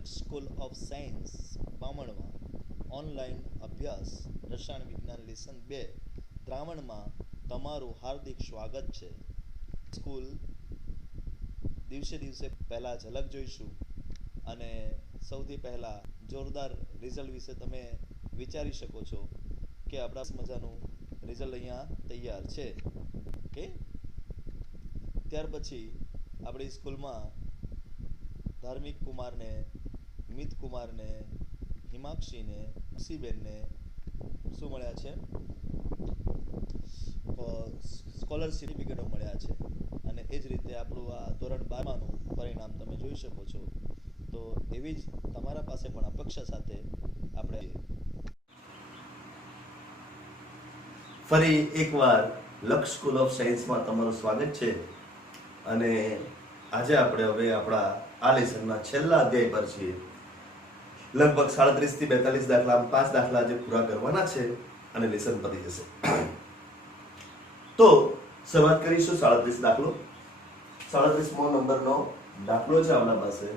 લક્ષ school of science બામણમાં online અભ્યાસ રસાયણ વિજ્ઞાન લેસન 2 દ્રાવણમાં તમારું હાર્દિક સ્વાગત છે. સ્કૂલ દિવસે દિવસે પહેલા ઝલક જોઈશું અને સૌથી પહેલા જોરદાર રિઝલ્ટ વિશે તમે વિચારી શકો છો કે આપણા મજાનું રિઝલ્ટ અહીંયા તૈયાર છે. ઓકે, ત્યાર પછી આપણી સ્કૂલમાં ધાર્મિક કુમારને, મિત કુમારને, હિમાક્ષીને, ખુશીબેનને શું મળ્યા છે? સ્કોલરશિપ સર્ટિફિકેટો મળ્યા છે. અને એ જ રીતે આપણું આ ધોરણ 12નું પરિણામ તમે જોઈ શકો છો. તો એવી જ તમારા પાસે પણ અપેક્ષા સાથે આપણે ફરી એકવાર લક્ષ સ્કૂલ ઓફ સાયન્સમાં તમારું સ્વાગત છે. અને આજે આપણે હવે આપણા આ લેસનના છેલ્લા અધ્યાય પર છીએ. લગભગ 37 થી 42 દાખલા, 5 દાખલા જે પૂરા કરવાના છે અને લેસન પતી જશે. તો શરૂઆત કરીશું 37 દાખલો. 37મો નંબરનો દાખલો છે આપણા પાસે,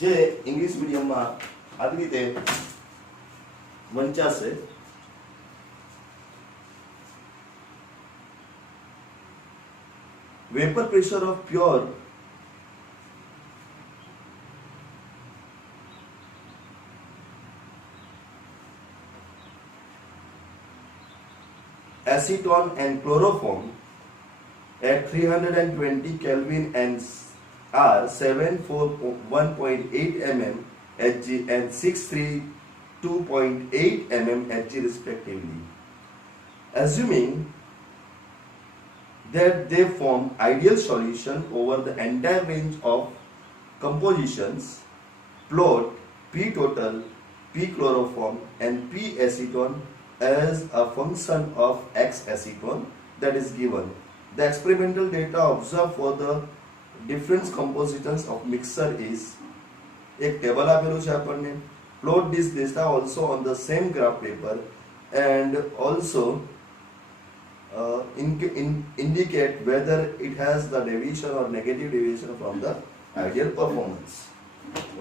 જે ઇંગ્લિશ મીડિયમમાં આવી રીતે વંચાશે. Vapor pressure of pure acetone and chloroform at 320 Kelvin and are 741.8 mm Hg and 632.8 mm Hg respectively. Assuming that they form ideal solution over the entire range of compositions, plot P total, P chloroform and P acetone as a function of X acetone that is given. The experimental data observed for the different compositions of mixture is એક table આપેલું છે આપણને. Plot this data also on the same graph paper and also indicate whether it has the deviation or negative deviation from the ideal performance.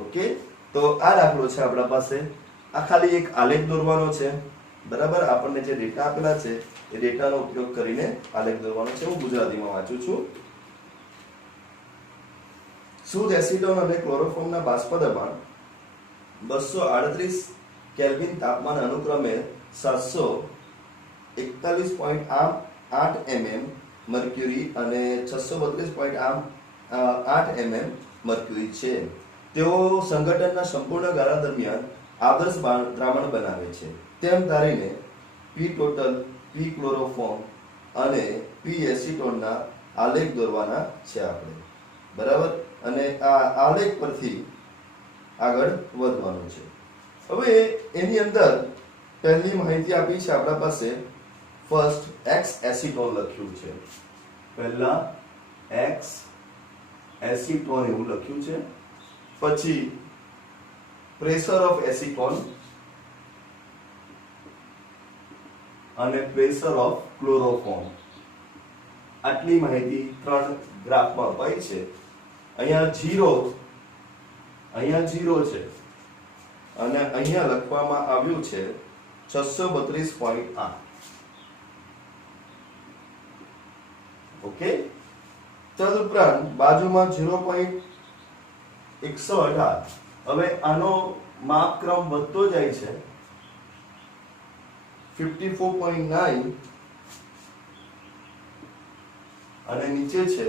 Okay, તો આ દાખલો છે આપણા પાસે. આ ખાલી એક આલેખ દોરવાનો છે, બરાબર. આપણને જે ડેટા આપેલા છે એ ડેટાનો ઉપયોગ કરીને આલેખ દોરવાનો છે. હું ગુજરાતીમાં વાંચું છું. શુદ્ધ એસિટોન અને ક્લોરોફોર્મના બાષ્પ દબાણ 238 કેલ્વિન તાપમાન અનુક્રમે 741.8 mm મર્ક્યુરી અને 632.8 mm મર્ક્યુરી છે. તેઓ સંગઠનના સંપૂર્ણ ગાળા દરમિયાન આદર્શ દ્રાવણ બનાવે છે તેમ ધારીને પી ટોટલ, પી ક્લોરોફોર્મ અને પી એસિટોનના આલેખ દોરવાના છે આપણે, બરાબર. અને આ આલેખ પરથી આગળ વધવાનું છે. હવે એની અંદર પહેલી માહિતી આપી છે આપણા પાસે. ફર્સ્ટ એક્સ એસિટોન લખ્યું છે, પહેલા એક્સ એસિટોન એવું લખ્યું છે. પછી પ્રેશર ઓફ એસિટોન અને પ્રેશર ઓફ ક્લોરોફોર્મ. આટલી માહિતી 3 ગ્રાફમાં અપાઈ છે. અહીંયા 0 છે અને અહીંયા લખવામાં આવ્યું છે 632.8. ઓકે, તદુપરાંત બાજુમાં 0.118. હવે આનો માપક્રમ વધતો જાય છે. 54.9 અને નીચે છે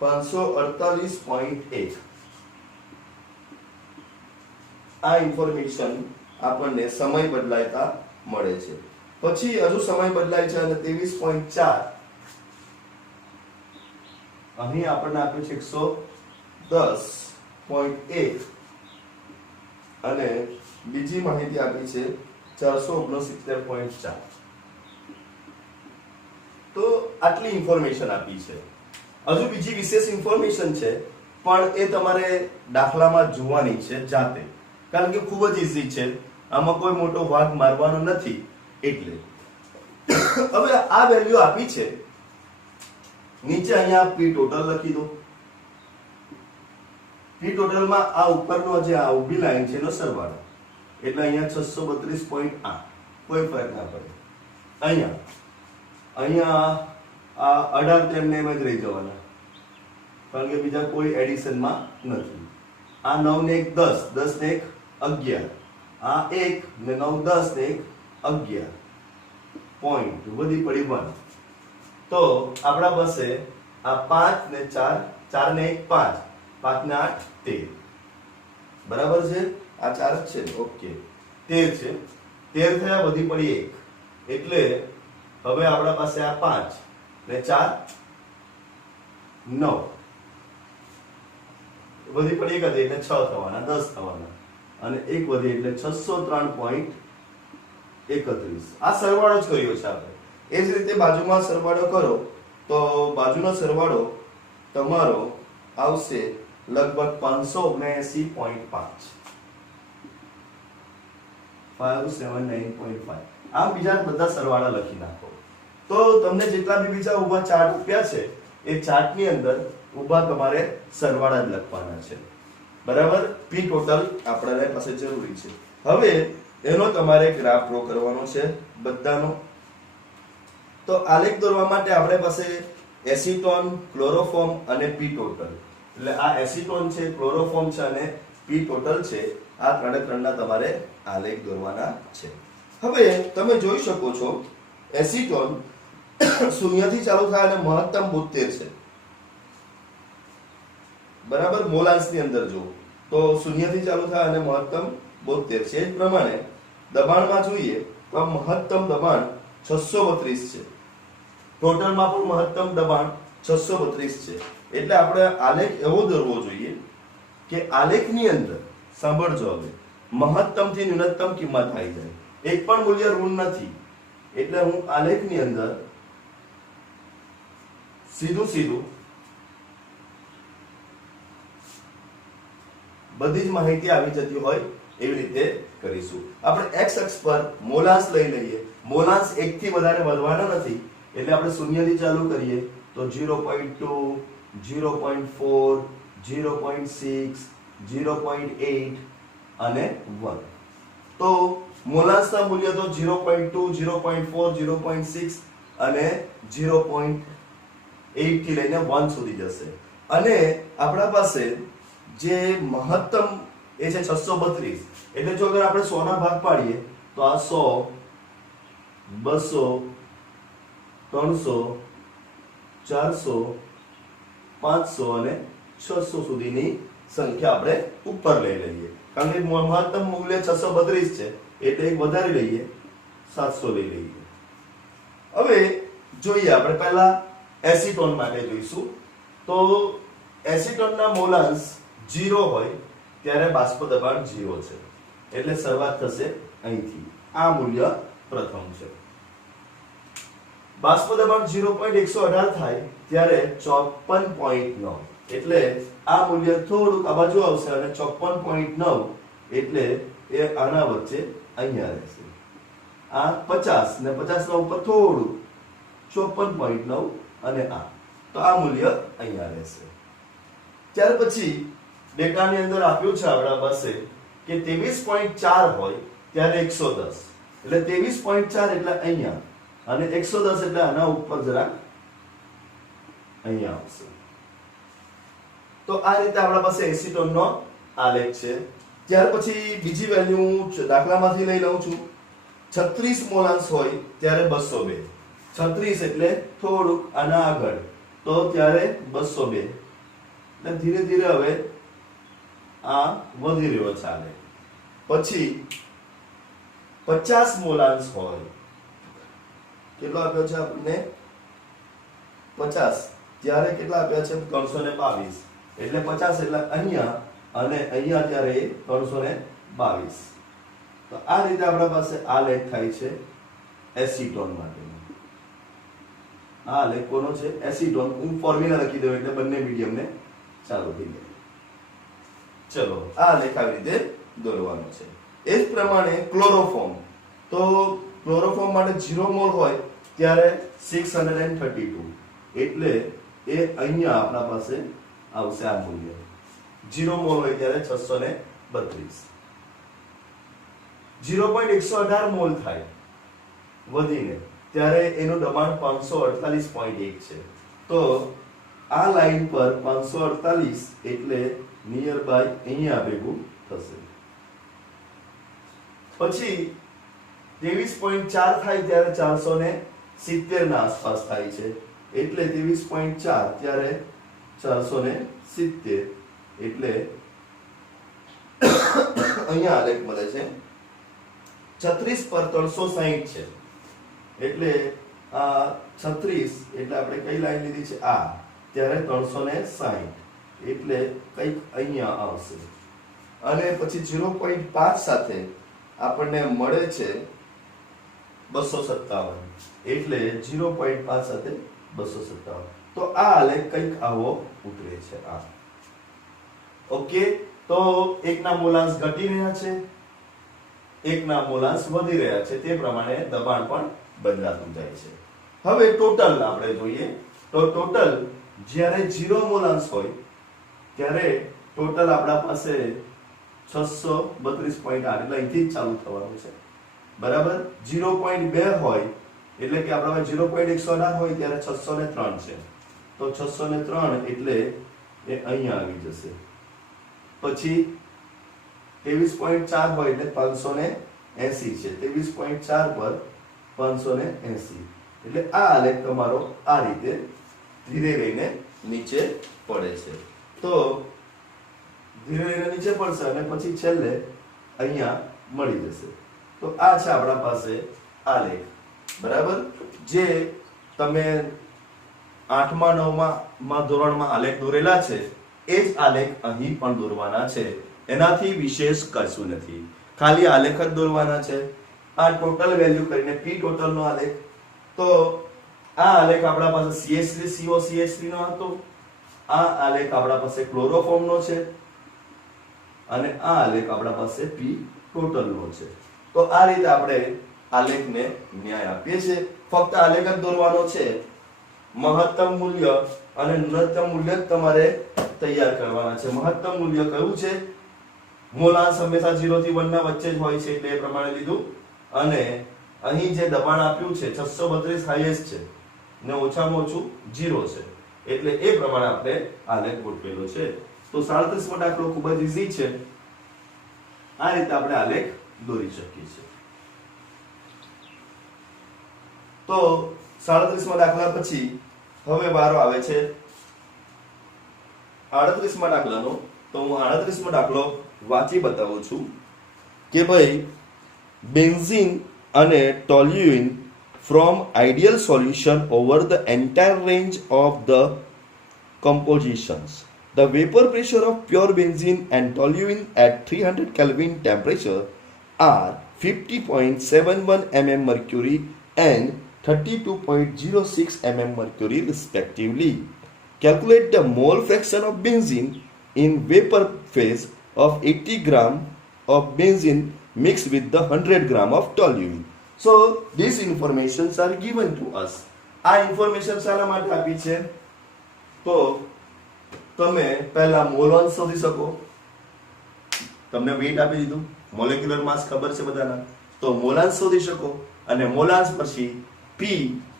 548.1. આ ઇન્ફોર્મેશન આપણને સમય બદલાતા મળે છે. પછી હજુ સમય બદલાય છે અને 23.4 અહીં આપણને આપ્યું છે 110.1 અને બીજી માહિતી આપી છે 469.4. તો આટલી ઇન્ફોર્મેશન આપી છે. હજુ બીજી વિશેષ ઇન્ફોર્મેશન છે પણ એ તમારે દાખલામાં જોવાની છે જાતે, કારણ કે ખૂબ જ ઈઝી છે. આમાં કોઈ મોટો ભાગ મારવાનો નથી. એટલે હવે આ વેલ્યુ આપી છે, નીચે અહીંયા પી ટોટલ લખી દો. પી ટોટલમાં આ ઉપરનો જે આ ઊભી લાઈન છે એનો સરવાળો, એટલે અહીંયા 632.8, કોઈ ફરક ના પડે. અહીંયા આ 18 તેમને એમ જ રહી જવાના, કારણ કે બીજા કોઈ એડિશનમાં નથી. આ 9 ને 1 10, 10 ને 1 11, આ 1 ને 9 10 ને 1 11 પોઈન્ટ વધી પડી 1. તો આપણા પાસે આ 5 ને 4, 4 ને 1 5, 5 ને 8 13, બરાબર છે. આ 4 જ છે, ઓકે 13 છે. 13 થયા, વધી પડી 1, એટલે હવે આપણા પાસે આ 5 ને 4 9 વધી પડી 1 હતી એટલે 6 થવાના, 10 થવાના, અને 1 વધી એટલે 603.31. આ સરવાળો જ કર્યો છે આપણે. એ જ રીતે બાજુમાં સરવાળો કરો તો બાજુનો સરવાળો તમારો આવશે લગભગ 579.5, 579.5. આમ બીજા બધા સરવાળા લખી નાખો. તો તમને જેટલા બી બીજા ઊભા ચાર્ટ આપ્યા છે એ ચાર્ટની અંદર ઊભા તમારે સરવાળા જ લખવાના છે, બરાબર. પી ટોટલ આપણા પાસે જરૂરી છે. હવે એનો તમારે ગ્રાફ ડ્રો કરવાનો છે બધાનો. તો આલેખ દોરવા માટે આપણે પાસે એસીટોન, ક્લોરોફોર્મ અને પી ટોટલ, એટલે આ એસીટોન છે, ક્લોરોફોર્મ છે અને પી ટોટલ છે, આ ત્રણના તમારે આલેખ દોરવાના છે. હવે તમે જોઈ શકો છો એસીટોન 0 થી ચાલુ થાય અને મહત્તમ 72 છે, બરાબર. મોલાન્સની અંદર જો તો 0 થી ચાલુ થાય અને મહત્તમ 72 છે. એ જ પ્રમાણે દબાણમાં જોઈએ તો મહત્તમ દબાણ 632 છે, ટોટલમાં પણ મહત્તમ દબાણ 632 છે. એટલે આપણે આલેખ એવો દોરવો જોઈએ કે આલેખની અંદર સાંભળજો, હવે મહત્તમ થી ન્યૂનતમ કિંમત આવી જાય, એક પણ મૂલ્ય ઋણ નથી. એટલે હું આલેખની અંદર સીધું બધી જ માહિતી આવી જતી હોય એવી રીતે કરીશું. આપણે x અક્ષ પર મોલાંશ લઈ લઈએ. મોલાંશ 1 થી વધારે વધવાના નથી, એટલે આપણે 0 થી ચાલુ કરીએ તો 0.2, 0.4, 0.6, 0.8 અને 1. તો મોલાંશના મૂલ્ય તો 0.2, 0.4, 0.6 અને 0.8 થી લઈને 1 સુધી જશે. અને આપણા પાસે જે મહત્તમ એ છે 632, એટલે જો અગર આપણે 100 ના ભાગ પાડીએ તો આ 100, 200, 300, 400, 500 અને 600 સુધીની સંખ્યા આપણે ઉપર લઈ લઈએ, કારણ કે મહત્તમ મૂલ્ય 632 છે, એટલે એક વધારી લઈએ, 700 લઈ લઈએ. હવે જોઈએ આપણે પહેલા એસીટોન માટે જોઈશું. તો એસીટોનના મોલાંશ 0 હોય ત્યારે બાષ્પ દબાણ 0 છે, એટલે શરૂઆત થશે અહીંથી. આ મૂલ્ય પ્રથમ છે. બાષ્પ દબાણ 0.118 થાય ત્યારે 54.9, એટલે આ મૂલ્ય થોડુંક આ બાજુ આવશે અને 54.9 એટલે એ આના વચ્ચે અહીંયા રહેશે. આ 50 ને 50 ના ઉપર થોડું 54.9 અને આ, તો આ મૂલ્ય અહીંયા રહેશે. ત્યાર પછી ડેટાની અંદર આપ્યું છે આપણા પાસે કે 23.4 હોય ત્યારે 110, એટલે 23.4 એટલે અહીંયા, અને 110 એટલે આના ઉપર જરાક અહીંયા આવશે. તો આ રીતે આપણા પાસે એસીટોનનો આલેખ છે. ત્યાર પછી બીજી વેલ્યુ દાખલામાંથી લઈ લઉં છું. 36 મોલાંશ હોય ત્યારે 202, 36 એટલે થોડુંક આના આગળ, તો ત્યારે 202, એટલે ધીરે ધીરે હવે આ વધી રહ્યો ચાલે. પછી 50 મોલાંશ હોય, કેટલો આપ્યો છે આપણને 50, ત્યારે કેટલા આપ્યા છે 322, એટલે 50 એટલે અહીંયા અને અહીંયા ત્યારે 322. તો આ રીતે આપણા પાસે આ લેખ થાય છે એસીટોન માટેનો. આ લેખ કોનો છે? એસીટોન. હું ફોર્મ્યુલા લખી દઉં એટલે બંને મીડિયમને ચાલુ થઈ જાય. ચલો, આ લેખ આવી રીતે દોરવાનો છે. એ જ પ્રમાણે ક્લોરોફોર્મ. તો ક્લોરોફોર્મ માટે 0 મોલ હોય ત્યારે 632, એટલે એ અહીંયા આપણા પાસે આવશે આ મૂલ્ય. 0 મોલ હોય ત્યારે 632. 0.118 મોલ થાય વધીને ત્યારે એનું દબાણ 548.1 છે. તો આ લાઈન પર 548 એટલે નિયર બાય અહીંયા ભેગું થશે. પછી 23.4 થાય ત્યારે 470 ના આસપાસ થાય છે એટલે 23.4 ત્યારે 470 એટલે અહીંયા આલેખ મળે છે 36 પર 360 છે એટલે આ 36 એટલે આપણે કઈ લાઈન લીધી છે આ ત્યારે 360 એટલે કઈક અહીંયા આવશે અને પછી 0.5 સાથે આપણને મળે છે 257 એટલે 0.5 સાથે 257 તો આ આલેખ કઈક આવો ઉતરે છે આ. ઓકે, તો એકના મૂલાંશ ઘટી રહ્યા છે, એકના મૂલાંશ વધી રહ્યા છે, તે પ્રમાણે દબાણ પણ બદલાતું જાય છે. હવે ટોટલ આપણે જોઈએ તો ટોટલ જ્યારે 0 મૂલાંશ હોય ત્યારે ટોટલ આપણા પાસે 632.8 એટલે અહીંથી જ ચાલુ થવાનું છે બરાબર. 0.2 હોય એટલે કે આપણા પાસે 0.118 હોય ત્યારે 603 છે તો 603 એટલે એ અહીંયા આવી જશે. પછી 23.4 હોય એટલે 580 છે, 23.4 પર 580 એટલે આ આલેખ તમારો આ રીતે ધીરે રહીને નીચે પડે છે. તો ધીરે રહીને નીચે પડશે અને પછી છેલ્લે અહીંયા મળી જશે. તો આ છે આપણા પાસે આલેખ બરાબર. જે તમે 8મા 9મા ધોરણમાં આલેખ દોરેલા છે એ જ આલેખ અહીં પણ દોરવાના છે. એનાથી વિશેષ કશું નથી, ખાલી આલેખ જ દોરવાના છે. આ ટોટલ વેલ્યુ કરીને p ટોટલ નો આલેખ. તો આ આલેખ આપણા પાસે CH3 CO CH3 નો હતો, આ આલેખ આપણા પાસે ક્લોરોફોર્મ નો છે અને આ આલેખ આપણા પાસે p ટોટલ નો છે. તો આ રીતે આપણે આલેખને ન્યાય આપીએ છીએ. ફક્ત આલેખ જ દોરવાનો છે, મહત્તમ મૂલ્ય અને ન્યૂનતમ મૂલ્ય જ તમારે તૈયાર કરવાના છે. મહત્તમ મૂલ્ય કયું છે? મૂલાંશ હંમેશા 0 થી 1 ના વચ્ચે જ હોય છે એટલે એ પ્રમાણે લીધું. અને અહીં જે દબાણ આપ્યું છે 632 હાઈએસ્ટ છે ને ઓછામાં ઓછું 0 છે એટલે એ પ્રમાણે આપણે આલેખ ગોઠવેલો છે. તો 37મો દાખલો ખૂબ જ ઈઝી છે. આ રીતે આપણે આલેખ દોરી શકીએ છીએ. તો 37મા દાખલા પછી હવે વારો આવે છે 38મા દાખલાનો. તો હું 38મો દાખલો વાંચી બતાવું છું કે ભાઈ બેન્ઝીન અને toluene from ideal solution over the entire range of the compositions. The vapor pressure of pure benzene and toluene at 300 Kelvin temperature are 50.71 mm mercury and 32.06 mm mercury respectively. Calculate the mole fraction of benzene in vapor phase of 80 gram of benzene mixed with the 100 gram of toluene. So these informations are given to us. આ information શાના માટે આપી છે? તો તમે પહેલા mall શોધી શકો. તમને વેઇટ આપી દીધું, મોલેક્યુલર માસ ખબર છે બધાના, તો મોલાંશ શોધી શકો અને મોલાંશ પછી P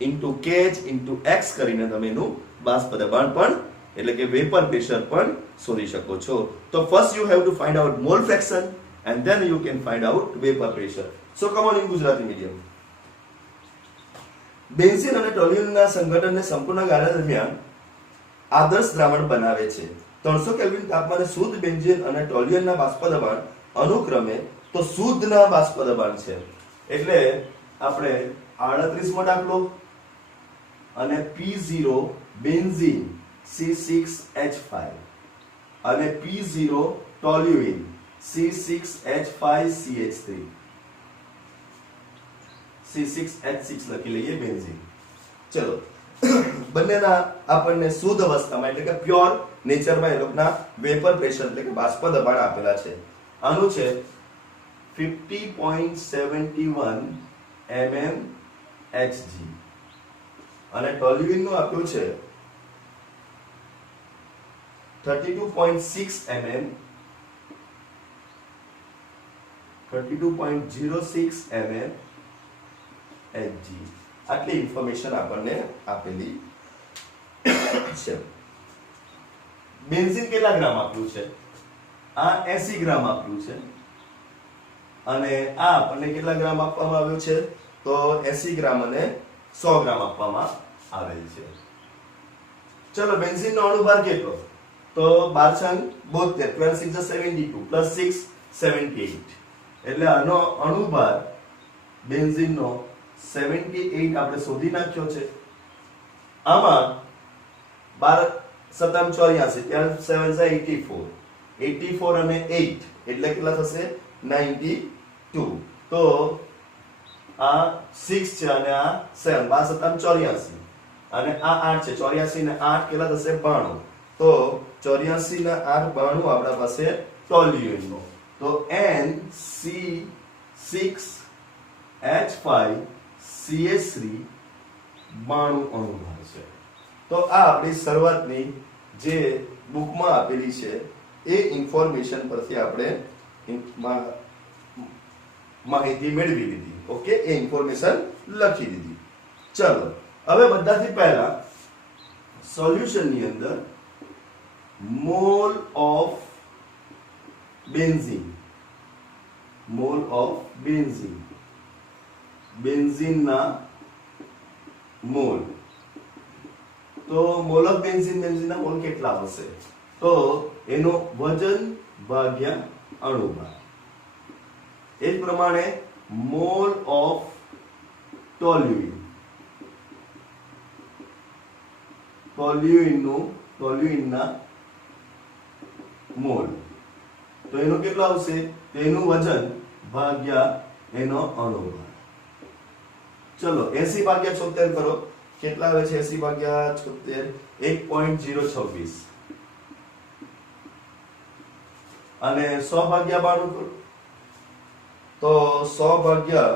* KH * X કરીને તમે એનું બાષ્પ દબાણ પણ એટલે કે વેપર પ્રેશર પણ શોધી શકો છો. તો first you have to find out mall fraction and then you can find out vapor pressure. So come on in Gujarati medium. Benzene અને ટોલ્યુઇનના સંઘટનને સંપૂર્ણ ગાળા દરમિયાન આદર્શ દ્રાવણ બનાવે છે. 300 કેલ્વિન તાપમાને શુદ્ધ બેન્ઝીન અને ટોલ્યુઇનના બાષ્પ દબાણ અનુક્રમે તો શુદ્ધના બાષ્પ દબાણ છે એટલે આપણે 38મો દાખલો અને P0 બેન્ઝીન C6H5 અને P0 ટોલ્યુઇન C6H5CH3 C6H6 લખી લઈએ બેન્ઝીન. ચલો બંનેના આપણને શુદ્ધ અવસ્થામાં એટલે કે પ્યોર નેચરમાં એ લોકોના વેપર પ્રેશર એટલે કે બાષ્પ દબાણ આપેલા છે. આનું છે 50.71 mmHg અને ટોલ્યુઇન નું આપ્યું છે 32.6 mm 32.06 mm Hg આટલી ઇન્ફોર્મેશન આપણને આપેલી છે. બેન્ઝીન કેટલા ગ્રામ આપ્યું છે? આ 80 ગ્રામ આપ્યું છે અને આ આપણને કેટલા ગ્રામ આપવામાં આવ્યું છે? તો 80 ગ્રામ અને 100 ગ્રામ આપવામાં આવેલ છે. ચલો બેન્ઝીનનો અણુભાર કેટલો? તો 12 72 12 6 72 પ્લસ 6 78 એટલે આનો અણુભાર બેન્ઝીનનો 78 આપણે શોધી નાખ્યો છે. આમાં 12 સત્તામ 84 ત્યાં 7 84 84 અને 8 એટલે કેટલા થશે? 92. તો આ 6 છે અને આ 7 12 સત્તામ 84 અને આ 8 છે 84 ને 8 કેટલા થશે? 92. તો 84 ને 8 92 આપણા પાસે ટોલ્યુએનનો. તો NC6H5CH3 92 અણુભાર છે. તો આ આપણી શરૂઆતની જે બુકમાં આપેલી છે એ ઇન્ફોર્મેશન પરથી આપણે માહિતી મેળવી લીધી. ઓકે, એ ઇન્ફોર્મેશન લખી દીધી. ચલો હવે બધાથી પહેલા સોલ્યુશનની અંદર મોલ ઓફ બેન્ઝીન બેન્ઝીનના મોલ. તો મોલ ઓફ બેન્ઝીનના મોલ કેટલા હશે? તો એનો વજન ભાગ્યા અણુભાર. એ જ પ્રમાણે મોલ ઓફ ટોલ્યુઇનના મોલ. તો એનો કેટલો આવશે? તેનું વજન ભાગ્યા એનો અણુભાર. ચલો 80 ભાગ્યા 76 કરો. કેટલા આવે છે? 80 ભાગ્યા 76 1.026 અને 100 ભાગ્યા 92 કરો. તો 100 ભાગ્યા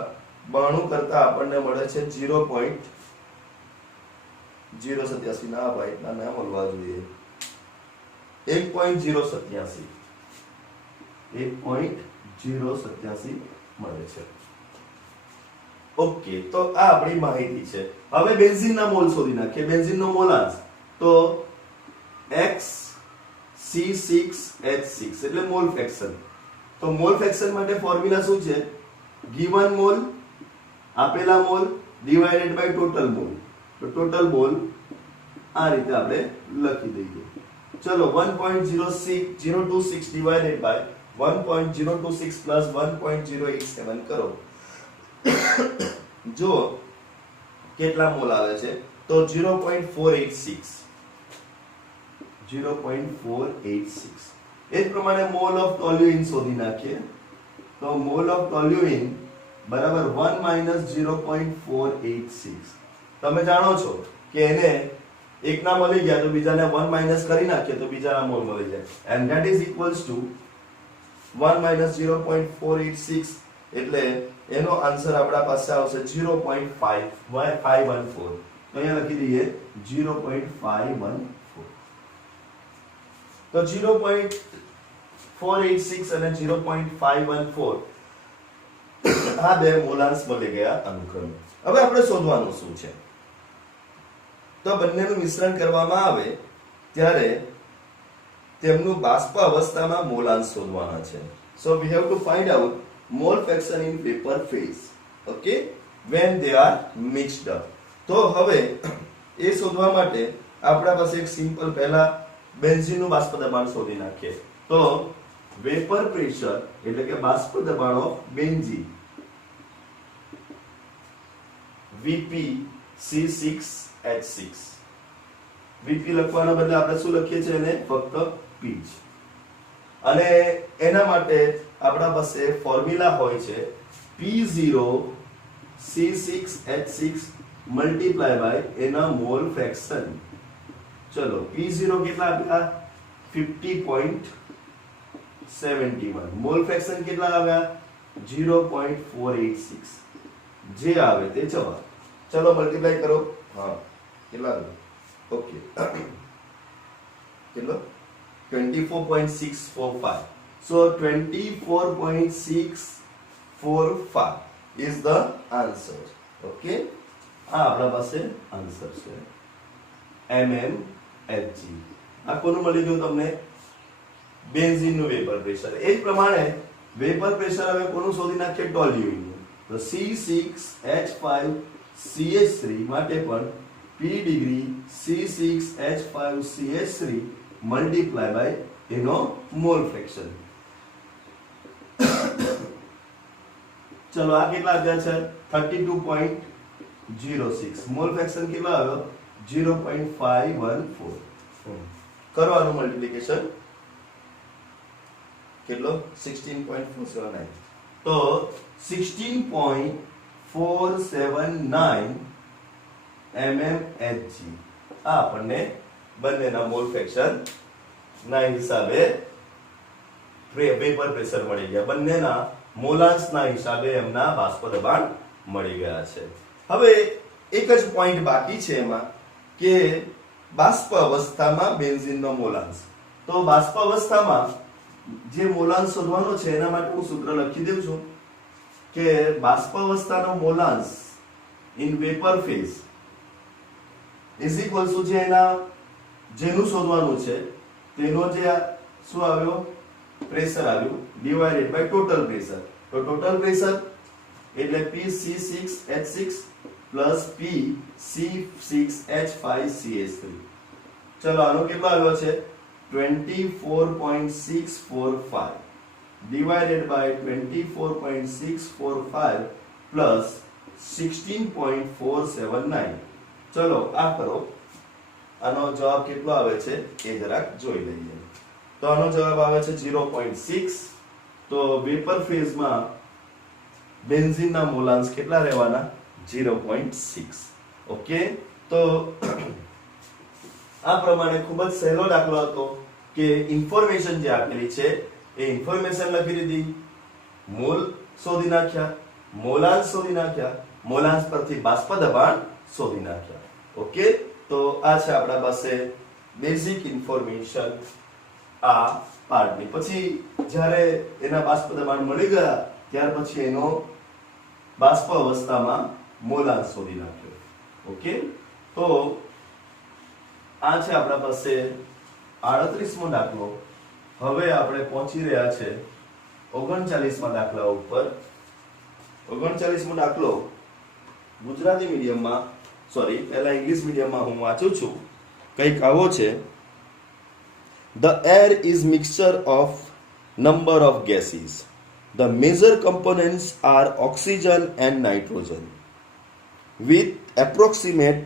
92 કરતા આપણને મળે છે 0.087. ના ભાઈ, ના મળવા જોઈએ. 1.087 મળે છે. ઓકે, તો આ આપણી માહિતી છે. હવે બેન્ઝીનના મોલ શોધી નાખીએ. બેન્ઝીનનો મોલાંશ તો XC6H6 એટલે મોલ ફ્રેક્શન. તો મોલ ફ્રેક્શન માટે ફોર્મ્યુલા શું છે? ગિવન મોલ, આપેલા mole divided by total mole. તો ટોટલ મોલ આ રીતે આપણે લખી દઈએ. ચલો 1.026 ડિવાઇડેડ બાય 1.026 પ્લસ 1.087 કરો. જો કેટલા મોલ આવે છે? તો 0.486. એ જ પ્રમાણે મોલ ઓફ ટોલ્યુઇન શોધી નાખીએ. તો મોલ ઓફ ટોલ્યુઇન બરાબર 1 - 0.486. તમે જાણો છો કે એને એકના મળી ગયા તો બીજાને 1 માઈનસ કરી નાખીએ તો બીજાના મોલ મળી જાય. And that is equals to 1 - 0.486 એટલે એનો આન્સર આપણા પાસે આવશે 0.514. તો અહીંયા લખી દઈએ 0.514. તો 0.486 અને 0.514 આ બે મોલાંશ મળી ગયા અનુક્રમે. હવે આપણે શોધવાનું શું છે? તો બંનેનું મિશ્રણ કરવામાં આવે ત્યારે તેમનું બાષ્પ અવસ્થામાં મોલાંશ શોધવાના છે. સો we have to find out mole fraction in vapor phase, okay, when they are mixed up. તો હવે એ શોધવા માટે આપણા પાસે એક સિમ્પલ પહેલા બેન્ઝીનનું બાષ્પ દબાણ શોધી નાખીએ. તો વેપર પ્રેશર એટલે કે બાષ્પ દબાણ of benzene Vp C6H6. Vp લખવાના બદલે આપણે શું લખીએ છીએ? એને ફક્ત P જ. અને એના માટે આપણા પાસે ફોર્મ્યુલા હોય છે P0 C6H6 મલ્ટીપ્લાય બાય એના મોલ ફ્રેક્શન. ચલો P0 કેટલા આપ્યા? 50.71. મોલ ફ્રેક્શન કેટલા આવ્યા? 0.486. જે આવે તે જવાબ. ચલો મલ્ટીપ્લાય કરો. હા, કેટલા આવ્યું? ઓકે, કેટલો? 24.645. So 24.645 is the answer. Okay, આ આપણા પાસે આન્સર છે mmHg. આ કોનું મળી ગયું તમને? બેન્ઝીનનું વેપર પ્રેશર. એ જ પ્રમાણે વેપર પ્રેશર હવે કોનું શોધી નાખીએ? ટોલ્યુઇનનું. તો C6H5CH3 માટે પણ P degree C6H5CH3 multiply by એનો મોલ ફ્રેક્શન. ચલો આ કેટલા આવ્યા છે? 32.06. મોલ ફ્રેક્શન કેટલો આવ્યો? 0.514. કરવાનું મલ્ટીપ્લિકેશન કેટલો? 16.479. તો 16.479 mmHg આ આપણને બંનેના મોલ ફ્રેક્શન ના હિસાબે વેપર પ્રેશર મળી ગયા. બંનેના મોલાંશના હિસાબે એમના બાષ્પ દબાણ મળી ગયા છે. હવે એક જ પોઈન્ટ બાકી છે એમાં કે બાષ્પ અવસ્થામાં બેન્ઝીનનો મોલાંશ. તો બાષ્પ અવસ્થામાં જે મોલાંશ શોધવાનો છે એના માટે હું સૂત્ર લખી દઉં છું કે બાષ્પ અવસ્થાનો મોલાંશ in vapour phase is equal to જે એના જેનું શોધવાનું છે તેનો જે શું આવ્યો? પ્રેશર આવ્યું ડિવાઇડેડ બાય ટોટલ પ્રેશર. તો ટોટલ પ્રેશર એટલે PC6H6 પ્લસ PC6H5CH3. ચલો આનો કેટલો આવ્યો છે? 24.645 divided by 24.645 plus 16.479. ચલો આ કરો. આનો જવાબ કેટલો આવે છે એ જરાક જોઈ લઈએ. તો આનો જવાબ આવે છે 0.6. તો વેપર ફેઝમાં બેન્ઝીનના મોલાંશ કેટલા રહેવાના? 0.6. ઓકે, તો આ પ્રમાણે ખૂબ જ સહેલો દાખલો હતો કે ઇન્ફોર્મેશન જે આપેલી છે એ ઇન્ફોર્મેશન લખી દીધી, મોલ શોધી નાખ્યા, મોલાંશ શોધી નાખ્યા, મોલાંશ પરથી બાષ્પ દબાણ શોધી નાખ્યા. ઓકે, તો આ છે આપણા પાસે બેઝિક ઇન્ફોર્મેશન આ પાર્ટની. પછી જ્યારે એના બાષ્પ દબાણ મળી ગયા ત્યાર પછી એનો બાષ્પ અવસ્થામાં મોલાંશ શોધી નાખ્યો. ઓકે, તો આ છે આપણા પાસે 38મો દાખલો. હવે આપણે પહોંચી રહ્યા છે 39મા દાખલા ઉપર. 39મો દાખલો ગુજરાતી મીડિયમમાં પહેલા ઇંગ્લિશ મીડિયમમાં હું વાંચું છું. કંઈક આવો છે: The air is mixture of number of gases. The major components are oxygen and nitrogen, with approximate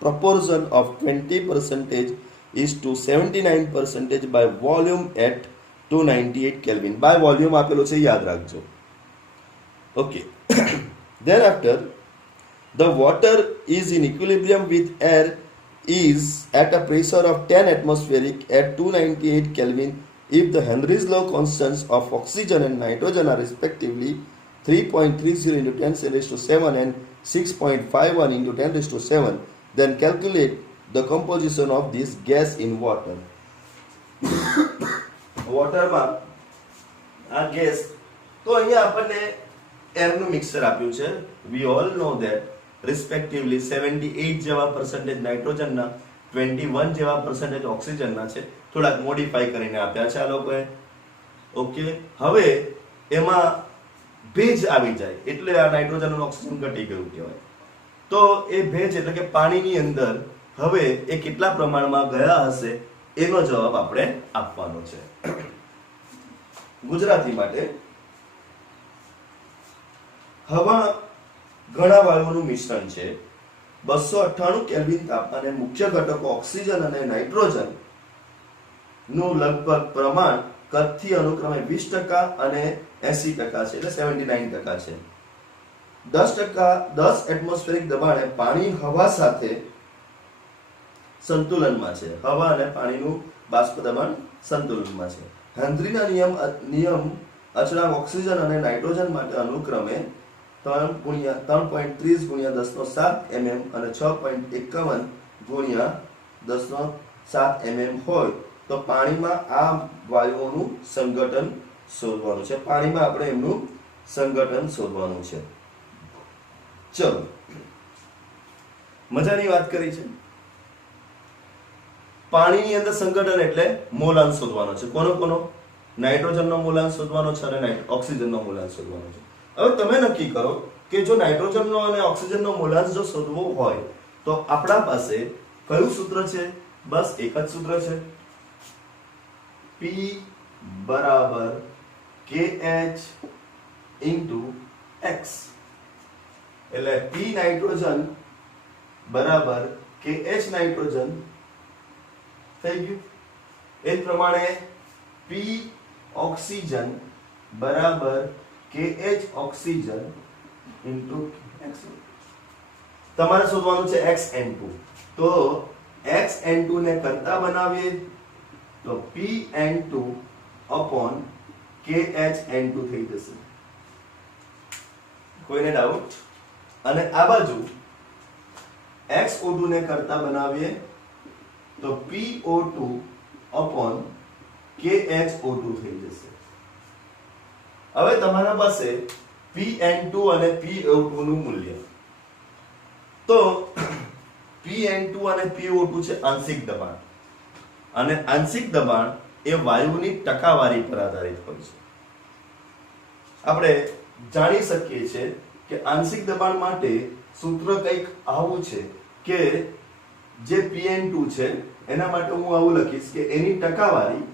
proportion of 20% is to 79% by volume at 298 Kelvin. By volume આપેલો છે, યાદ રાખજો. Okay. Thereafter, the water is in equilibrium with air is at a pressure of 10 atmospheric at 298 Kelvin if the Henry's law constants of oxygen and nitrogen are respectively 3.30 into 10 raised to 7 and 6.51 into 10 raised to 7. Then calculate the composition of this gas in water. વોટરમાં આ gas, તો અહીંયા આપણને એરનું mixture આપ્યું છે. We all know that respectively 78 જેવા % નાઇટ્રોજનના, 21 જેવા % ઓક્સિજનના છે. થોડાક મોડિફાઈ કરીને આપ્યા છે આ લોકોએ. ઓકે, હવે એમાં ભેજ આવી જાય એટલે આ નાઇટ્રોજન અને ઓક્સિજન ઘટી ગયું કહેવાય. તો એ ભેજ એટલે કે પાણીની અંદર હવે એ કેટલા પ્રમાણમાં ગયા હશે એનો જવાબ આપણે આપવાનો છે. ગુજરાતી માટે હવા ઘણા વાયુઓનું મિશ્રણ છે. 298 કેલ્વિન તાપમાને મુખ્ય ઘટકો ઓક્સિજન અને નાઇટ્રોજન નું લગભગ પ્રમાણ કદથી અનુક્રમે 20% અને 80% છે, એટલે 79% છે. 10% એટમોસ્ફેરિક દબાણે પાણી હવા સાથે સંતુલનમાં છે. હવા અને પાણીનું બાષ્પ દબાણ સંતુલનમાં છે. હેનરીના નિયમ અચળાંક ઓક્સિજન અને નાઇટ્રોજન માટે અનુક્રમે 3.30 × 10⁷ mm અને 6.51 × 10⁷ mm હોય તો પાણીમાં આ વાયુઓનું સંઘટન શોધવાનું છે. પાણીમાં આપણે એમનું સંઘટન શોધવાનું છે. ચલો, મજાની વાત કરી છે. પાણીની અંદર સંઘટન એટલે મોલાંક શોધવાનો છે. કોનો? નાઇટ્રોજનનો મોલાંક શોધવાનો છે અને ઓક્સિજનનો મોલાંક શોધવાનો છે. હવે તમે નક્કી કરો કે જો નાઇટ્રોજનનો અને ઓક્સિજનનો મોલાંક જો શોધવો હોય તો આપણા પાસે કયું સૂત્ર છે? બસ એક જ સૂત્ર છે, P બરાબર KH into X. એટલે P નાઇટ્રોજન બરાબર KH નાઇટ્રોજન થઈ ગયું. એ જ પ્રમાણે P ઓક્સિજન બરાબર KH ઓક્સિજન into X. તમારે શોધવાનું છે XN2. તો XN2 ને કરતા બનાવીએ તો PN2 upon KHN2 થઈ જશે. કોઈને ડાઉટ? અને આ બાજુ XO2 ને કરતા બનાવીએ તો PO2 upon KHO2 થઈ જશે. હવે તમારા પાસે PN2 અને PO2 નું મૂલ્ય, તો PN2 અને PO2 છે આંશિક દબાણ, અને આંશિક દબાણ એ વાયુની ટકાવારી પર આધારિત હોય છે. આપણે જાણી શકીએ છીએ કે આંશિક દબાણ માટે સૂત્ર કંઈક આવું છે કે જે PN2 છે એના માટે હું આવું લખીશ કે એની ટકાવારી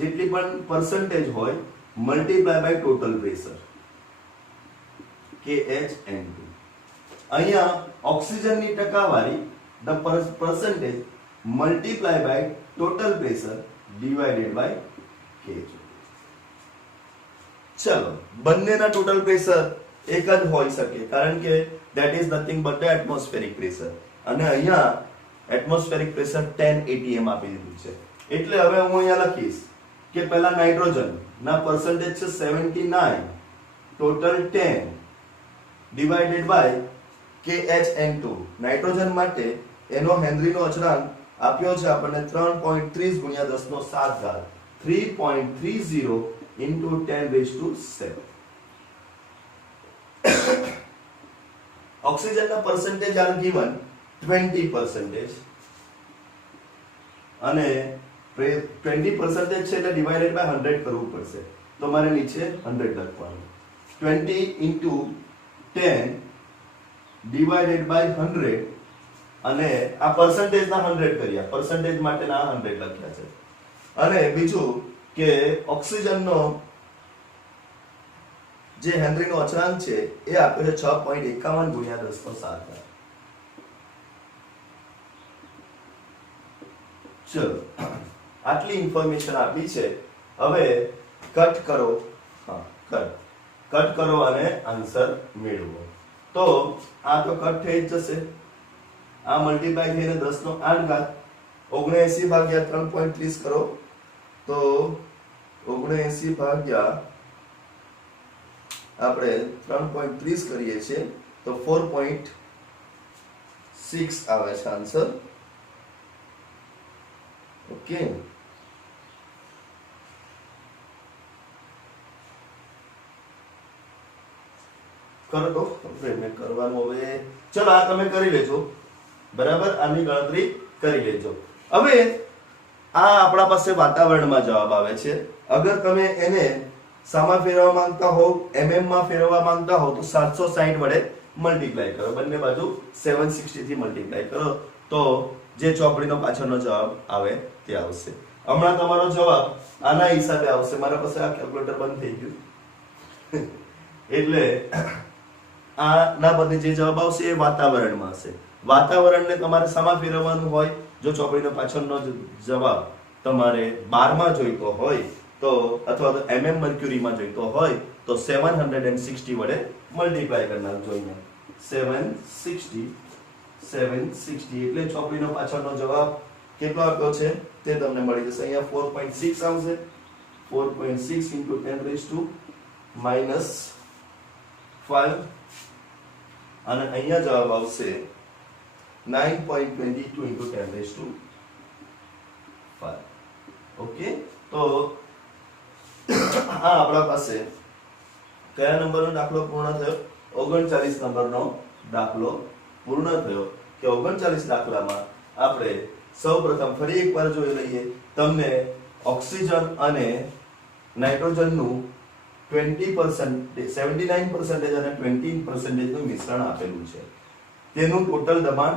જેટલી પણ પર્સન્ટેજ હોય multiply by total pressure KHN2. અહીંયા ઓક્સિજનની ટકાવારી the percentage multiply by total pressure divided by KH. ચલો, બંનેના ટોટલ પ્રેશર એક જ હોઈ શકે કારણ કે that is nothing but the atmospheric pressure, અને અહીંયા atmospheric pressure 10 atm આપી દીધું છે. એટલે હવે હું અહીંયા લખીશ કે પહેલા નાઇટ્રોજન ના પર્સન્ટેજ છે 79, total 10 divided by KHN2. Nitrogen માટે એનો હેનરીનો અચળાંક આપ્યો છે આપણને 3.30 ગુણ્યા 10 નો 7 ઘાત, 3.30 into 10⁻7. ઓક્સિજનના પર્સન્ટેજ આર ગિવન 20%, અને 20% છે એટલે ડિવાઇડેડ બાય 100 કરવું પડશે. તો મારે નીચે 100 લખવાનું. 20 into 10 divided by 100, અને આ પર્સન્ટેજ ના 100 કર્યા, પર્સન્ટેજ માટેના 100 લખ્યા છે. અને બીજું કે ઓક્સિજનનો જે હેનરીનો અચળાંક છે એ આપ્યો છે 6.51 ગુણ્યા 10 નો 7. ચલો, આટલી ઇન્ફોર્મેશન આપી છે. હવે કટ કરો, કટ કરો અને આન્સર મેળવો. તો આ તો કટ થઈ જ જશે, આ મલ્ટીપ્લાય થઈને 10 નો 8 ઘાત, 79 ભાગ્યા 3.30 કરો તો 79 ભાગ્યા આપણે 3.30 કરીએ છીએ તો 4.6 આવે છે આન્સર. ઓકે, કરો તો મેં કરવાનું. હવે ચલો આ તમે કરી લેજો, બરાબર, આની ગણતરી કરી લેજો. હવે આ આપણા પાસે વાતાવરણમાં જવાબ આવે છે. અગર તમે એને સામાં ફેરવવા માંગતા હો, mm માં ફેરવવા માંગતા હો તો 760 વડે મલ્ટીપ્લાય કરો, બંને બાજુ 760 થી મલ્ટીપ્લાય કરો તો જે ચોપડીનો પાછળનો જવાબ આવે તે આવશે. હમણાં તમારો જવાબ આના હિસાબે આવશે. મારા પાસે આ કેલ્ક્યુલેટર બંધ થઈ ગયું એટલે આના બદલે જે જવાબ આવશે એ વાતાવરણમાં હશે. વાતાવરણને તમારે સામાં ફેરવવાનું હોય, જો ચોપડીનો પાછળનો જવાબ તમારે 12 માં જોઈતો હોય તો, અથવા તો મર્ક્યુરીમાં જોઈતો હોય તો 760 વડે મલ્ટીપ્લાય કરી નાખજો. અહીંયા 760 એટલે ચોપડીનો પાછળનો જવાબ કેટલો આપ્યો છે તે તમને મળી જશે. અહીંયા 4.6 આવશે, 4.6 into 10⁻⁻5, અને અહીંયા જવાબ આવશે 9.22 into 10⁻5. ઓકે, તો આ આપણા પાસે કયા નંબરનો દાખલો પૂર્ણ થયો? 39 નંબરનો દાખલો પૂર્ણ થયો. કે 39 દાખલામાં આપણે સૌપ્રથમ ફરી એકવાર જોઈ લઈએ. તમને ઓક્સિજન અને નાઇટ્રોજનનું 20% 79% અને 20% નું મિશ્રણ આપેલું છે. તેનું ટોટલ દબાણ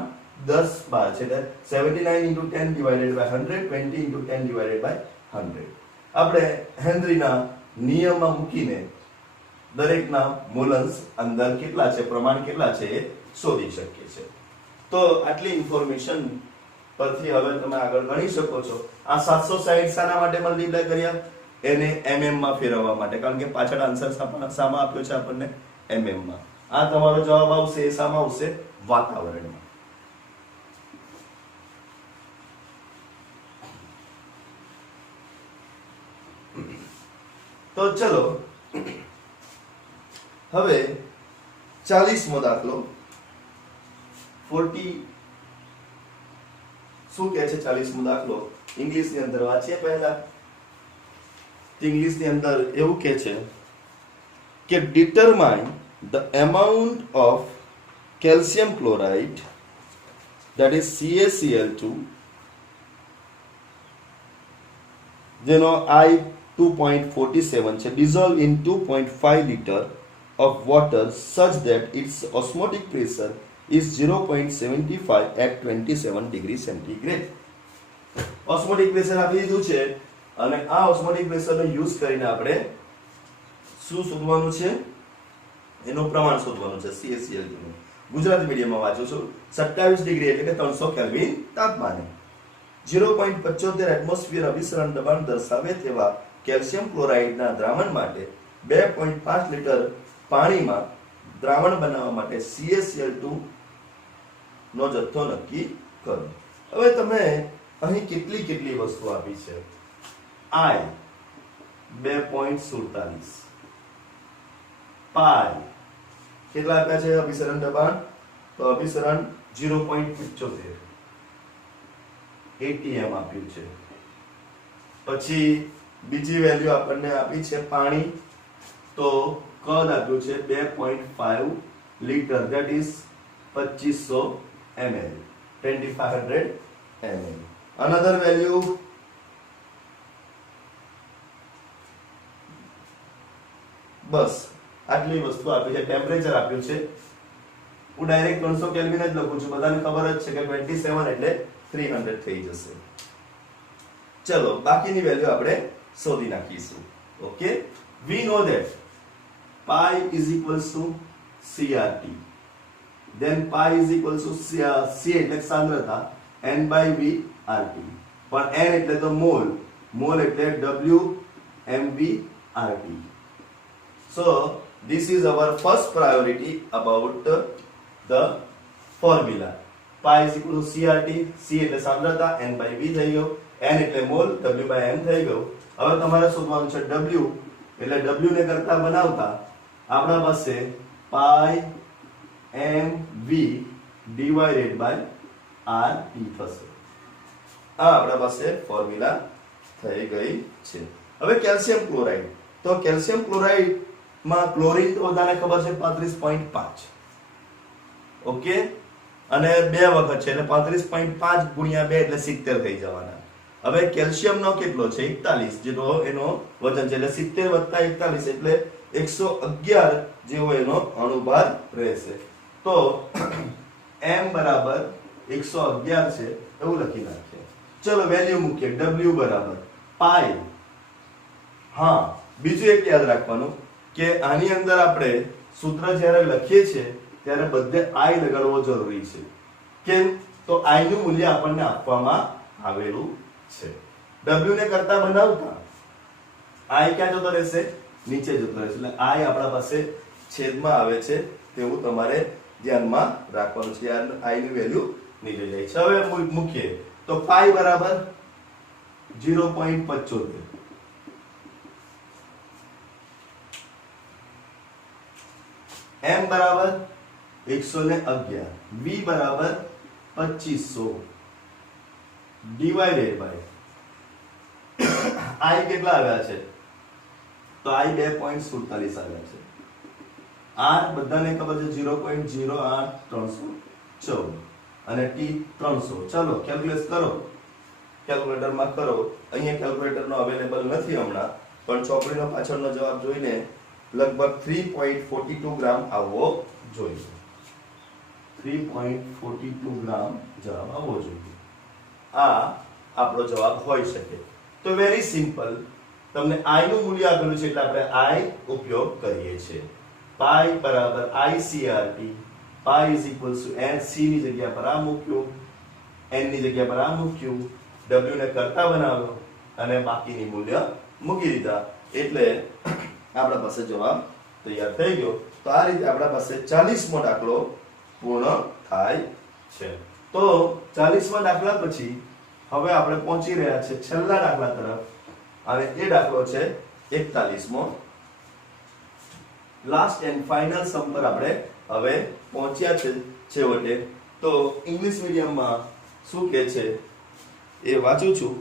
10 બાર છે, એટલે 79 × 10 ડિવાઇડેડ બાય 100, 20 × 10 ડિવાઇડેડ બાય 100. આપણે હેનરીના નિયમમાં મૂકીને દરેકના મોલન્સ અંદર કેટલા છે, પ્રમાણ કેટલા છે એ શોધી શકીએ છીએ. તો આટલી ઇન્ફોર્મેશન પરથી હવે તમે આગળ ગણી શકો છો. આ 760 શાના માટે મલ્ટીપ્લાય કર્યા? એને mm માં ફેરવવા માટે, કારણ કે પાછળ આન્સર શામાં આપ્યો છે આપણને? mm માં. આ તમારો જવાબ આવશે એ શામાં આવશે? વાતાવરણમાં. તો ચલો હવે 40મો દાખલો 40 શું કહે છે? 40મો દાખલો ઇંગ્લિશ ની અંદર વાંચીએ પહેલા. ઇંગ્લિશ ની અંદર એવું કહે છે કે determine the amount of calcium chloride, that is CaCl2, જેનો I 2.47 છે, dissolve in 2.5 liter of water such that its osmotic pressure is 0.75 at 27 degree centigrade. Osmotic pressure આપી દીધું છે અને આ ઓસ્મોટિક પ્રેશરનો યુઝ કરીને આપણે શું શોધવાનું છે? એનું પ્રમાણ શોધવાનું છે, CaCl2 નું. ગુજરાતી મીડિયમમાં વાંચું છું. 27 ડિગ્રી એટલે કે 300 કેલ્વિન તાપમાને 0.75 એટમોસ્ફિયર અભિસરણ દબાણ દર્શાવે તેવા કેલ્શિયમ ક્લોરાઇડના દ્રાવણ માટે 2.5 લિટર પાણીમાં દ્રાવણ બનાવવા માટે CaCl2 નો જથ્થો નક્કી કરો. હવે તમે અહીં કેટલી વસ્તુ આપી છે? I 2.47, પાઈ કેટલા આપ્યા છે અભિસરણ દબાણ? તો અભિસરણ 0.75 atm આપ્યું છે. પછી બીજી વેલ્યુ આપણને આપી છે પાણી, તો કદ આપ્યું છે 2.5 litre, that is 2500 ml, 2500 ml. another value બસ આટલી વસ્તુ આપી છે. ટેમ્પરેચર આપ્યું છે. હું ડાયરેક્ટ 300 કેલ્વિન જ લખું છું, બધાને ખબર જ છે કે 27 એટલે 300 થઈ જશે. ચલો બાકીની વેલ્યુ આપણે શોધી નાખીશું. Okay, we know that pi is equals to CRT, then pi is equals to C એટલે સાંદ્રતા, n by v RT, પણ n એટલે તો મોલ, મોલ એટલે W mv RT. So this is our first priority about the formula. Pi is equal to CRT, C એટલે સાંદ્રતા, n by v થઈ ગયો, n એટલે મોલ, w by m થઈ ગયો. હવે તમારે શોધવાનું છે w, એટલે w ને કરતા બનાવતા આપણા પાસે pi mv divided by RT થશે. આ આપણા પાસે ફોર્મ્યુલા થઈ ગઈ છે. હવે કેલ્શિયમ ક્લોરાઇડ, તો કેલ્શિયમ ક્લોરાઇડ માં ક્લોરીન તો બધાને ખબર છે 35.5. ઓકે, અને બે વખત છે એટલે 35.5 ગુણ્યા 2 એટલે 70 થઈ જવાના. હવે કેલ્શિયમ નો કેટલો છે? 41, જેનો એનો વજન છે, એટલે 70 વત્તા 41 એટલે 111 જેવો એનો અણુભાર રહેશે. તો m બરાબર 111 છે એવું લખી નાખીએ. ચલો વેલ્યુ મૂકીએ. w બરાબર પાઈ. હા, બીજું એક યાદ રાખવાનું કે આની અંદર આપણે સૂત્ર જ્યારે લખીએ છીએ ત્યારે બધે i લગાડવો જરૂરી છે. કેમ? તો i નું મૂલ્ય આપણને આપવામાં આવેલું છે. w ને કરતા બનાવતા i ક્યાં જતો રહેશે? નીચે જતો રહેશે. એટલે i આપણા પાસે છેદમાં આવે છે તેવું તમારે ધ્યાનમાં રાખવાનું છે. i ની વેલ્યુ નીચે જાય છે. હવે મૂકીએ તો પાઈ બરાબર 0.75, m બરાબર 111, v બરાબર 2500 ડિવાઇડેડ બાય આઈ કેટલા આવ્યા છે? તો આઈ 2.47 આવ્યા છે. આર બધાને ખબર છે 0.08314 અને ટી 300. ચલો કેલ્ક્યુલેટ કરો, કેલ્ક્યુલેટરમાં કરો. અહીંયા કેલ્ક્યુલેટરનો અવેલેબલ નથી હમણાં, પણ ચોપડીનો પાછળનો જવાબ જોઈને લગભગ 3.42 ગ્રામ આવવો જોઈએ. 3.42 ગ્રામ જવાબ આવવો જોઈએ. આ આપણો જવાબ હોઈ શકે. તો વેરી સિમ્પલ, તમને i નું મૂલ્ય આપેલું છે એટલે આપણે i ઉપયોગ કરીએ છીએ. પાઈ બરાબર ICRT. Pi is equals to n. c ની જગ્યા પર આ મૂક્યું, n ની જગ્યા પર આ મૂક્યું, w ને કરતા બનાવ્યો અને બાકીની મૂલ્ય મૂકી દીધા એટલે આપણા પાસે જવાબ તૈયાર થઈ ગયો. તો આ રીતે આપણા પાસે 40મો દાખલો પૂર્ણ થાય છે. તો 40મા દાખલા પછી હવે આપણે પહોંચી રહ્યા છે છેલ્લા દાખલા તરફ અને એ દાખલો છે 41મો. લાસ્ટ એન્ડ ફાઇનલ સમ પર આપણે હવે પહોંચ્યા છે છેવટે. તો ઇંગ્લિશ મીડિયમમાં શું કહે છે એ વાંચું છું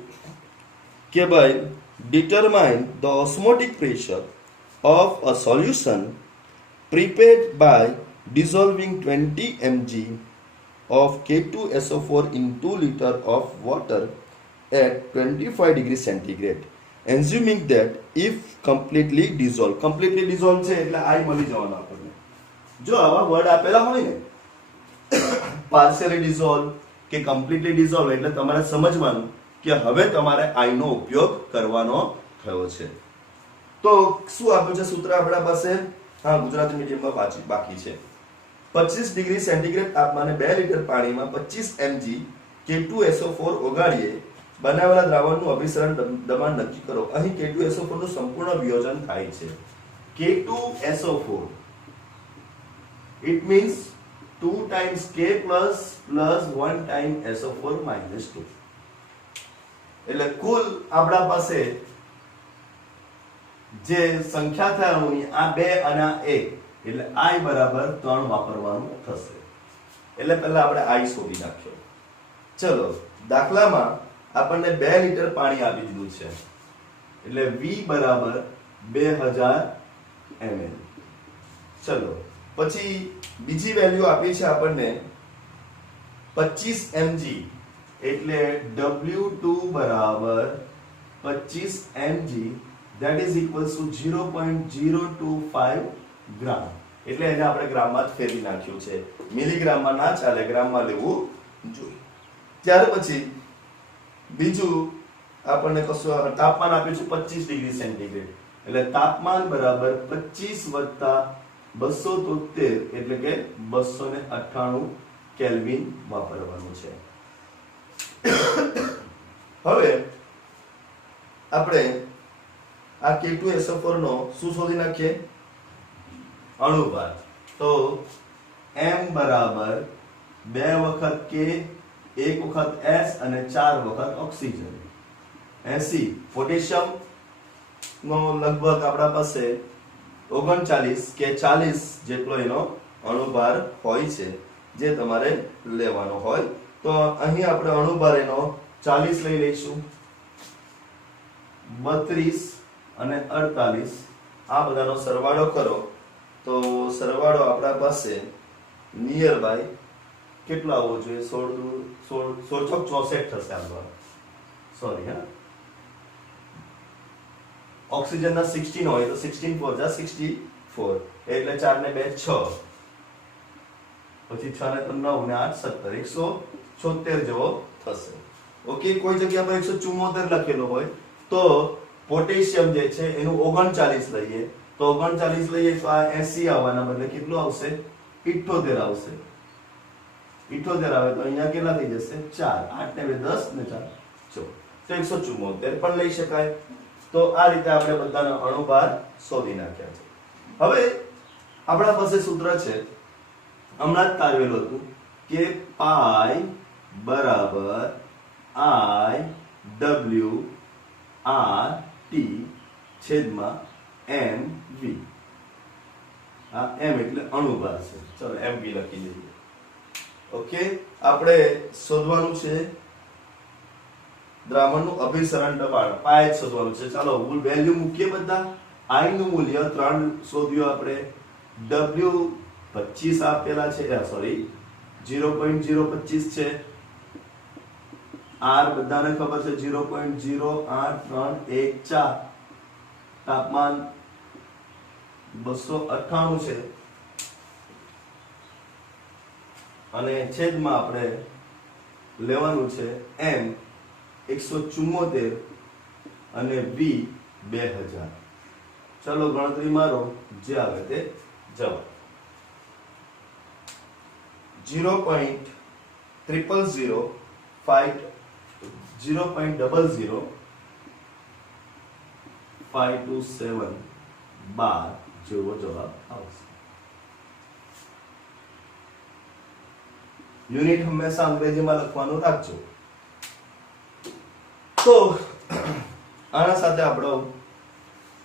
કે ભાઈ determine the osmotic pressure of a solution prepared by dissolving 20 mg of K2SO4 in 2 liter of water at 25 degrees centigrade, assuming that if completely dissolved છે એટલે આઈ મળી જવાનો આપણને. જો આવા વર્ડ આપેલા હોય ને પાર્શિયલી ડિઝોલ્વ કે કમ્પ્લીટલી ડિઝોલ્વ એટલે તમારે સમજવાનું કે હવે તમારે આઈ નો ઉપયોગ કરવાનો થયો છે. તો શું આપ્યું છે સૂત્ર આપણા પાસે? હા, ગુજરાતી મીડિયમમાં વાંચી બાકી છે. 25 ડિગ્રી સેન્ટીગ્રેડ તાપમાને 2 લીટર પાણીમાં 25 mg K2SO4 ઓગાળીએ બનાવેલા દ્રાવણનું અભિસરણ દબાણ નક્કી કરો. અહીં K2SO4 નું સંપૂર્ણ વિયોજન થાય છે. K2SO4 it means 2 times K plus 1 time SO4 minus 2. એટલે કુલ આપણા પાસે જે સંખ્યા થાય અણુની આ 2 અને આ 1 એટલે I બરાબર 3 વાપરવાનું થશે. એટલે પહેલા આપણે I શોધી નાખ્યો. ચલો દાખલામાં આપણને 2 લીટર પાણી આપી દીધું છે એટલે V બરાબર 2000 ml. ચલો પછી બીજી વેલ્યુ આપી છે આપણને 25 mg એટલે W2 બરાબર 25 mg that is equals to 0.025 ગ્રામ. એટલે એને આપણે ગ્રામમાં જ ફેરવી નાખ્યું છે. મિલીગ્રામમાં ના ચાલે, ગ્રામમાં લેવું જોઈએ. ત્યાર પછી બીજું આપણને કશું તાપમાન આપ્યું છે 25 ડિગ્રી સેન્ટીગ્રેડ એટલે તાપમાન બરાબર 25 + 273 એટલે કે 298 કેલ્વિન વાપરવાનું છે. હવે આપણે આ K2SO4 નો શું શોધી નાખીએ? અણુભાર. તો M બરાબર 2 વખત K, 1 વખત S અને 4 વખત ઓક્સિજન 80. પોટેશિયમ નો લગભગ આપણા પાસે 39 કે 40 જેટલો એનો અણુભાર હોય છે જે તમારે લેવાનો હોય. તો અહીં આપણે અણુભાર એનો 40 લઈ લઈશું, 32 અને 48 આ બધાનો સરવાળો કરો તો સરવાળો આપણા પાસે નિયર બાય કેટલો આવવો જોઈએ? 16 થશે. આ સોરી હા, ઓક્સિજનના 16 હોય તો 16 4 જા 64 એટલે 4 ને 2 6 પછી 6 ને 3 9 ને 8 17 176 જેવો થશે. ઓકે, કોઈ જગ્યા પર 174 લખેલો હોય તો પોટેશિયમ જે છે એનું 39 લઈએ તો 39 લઈએ તો આ 80 આવવાના બદલે કેટલું આવશે? 78 આવશે. 78 આવે તો અહીંયા કેટલા થઈ જશે? 4 8 ને 2 10 ને 4 14 તો 174 પણ લઈ શકાય. તો આ રીતે આપણે બધાનો અણુભાર શોધી નાખ્યા છે. હવે આપણા પાસે સૂત્ર છે હમણાં જ તારવેલું હતું કે પાઈ બરાબર I W R T છેદમાં mv. આ m એટલે અણુભાર છે. ચલો mv લખી દઈએ. ઓકે, આપણે શોધવાનું છે દ્રાવણનું અભિસરણ દબાણ પાય શોધવાનું છે. ચાલો વેલ્યુ મૂકીએ બધા. I નું મૂલ્ય 3 શોધ્યું આપણે. W 25 આપેલા છે, સોરી 0.025 છે. R બધાને ખબર છે 0.08314. તાપમાન 298 છે અને છેદમાં આપણે લેવાનું છે M 174 અને V 2000. ચલો ગણતરી મારો, જે આવે તે જવાબ. 0.000 0.00527 બાર જેવો જવાબ આવશે. યુનિટ હંમેશા અંગ્રેજીમાં લખવાનું રાખજો. તો આના સાથે આપણો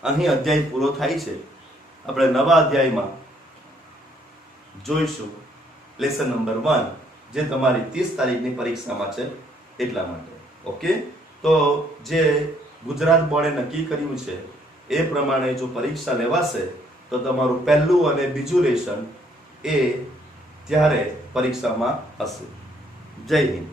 અહીં અધ્યાય પૂરો થાય છે. આપણે નવા અધ્યાયમાં જોઈશું લેસન નંબર 1, જે તમારી 30 તારીખની પરીક્ષામાં છે એટલા માટે. ઓકે, તો જે ગુજરાત બોર્ડે નક્કી કર્યું છે એ પ્રમાણે જો પરીક્ષા લેવાશે તો તમારું પહેલું અને બીજું લેસન એ ત્યારે પરીક્ષામાં હશે. જય હિન્દ.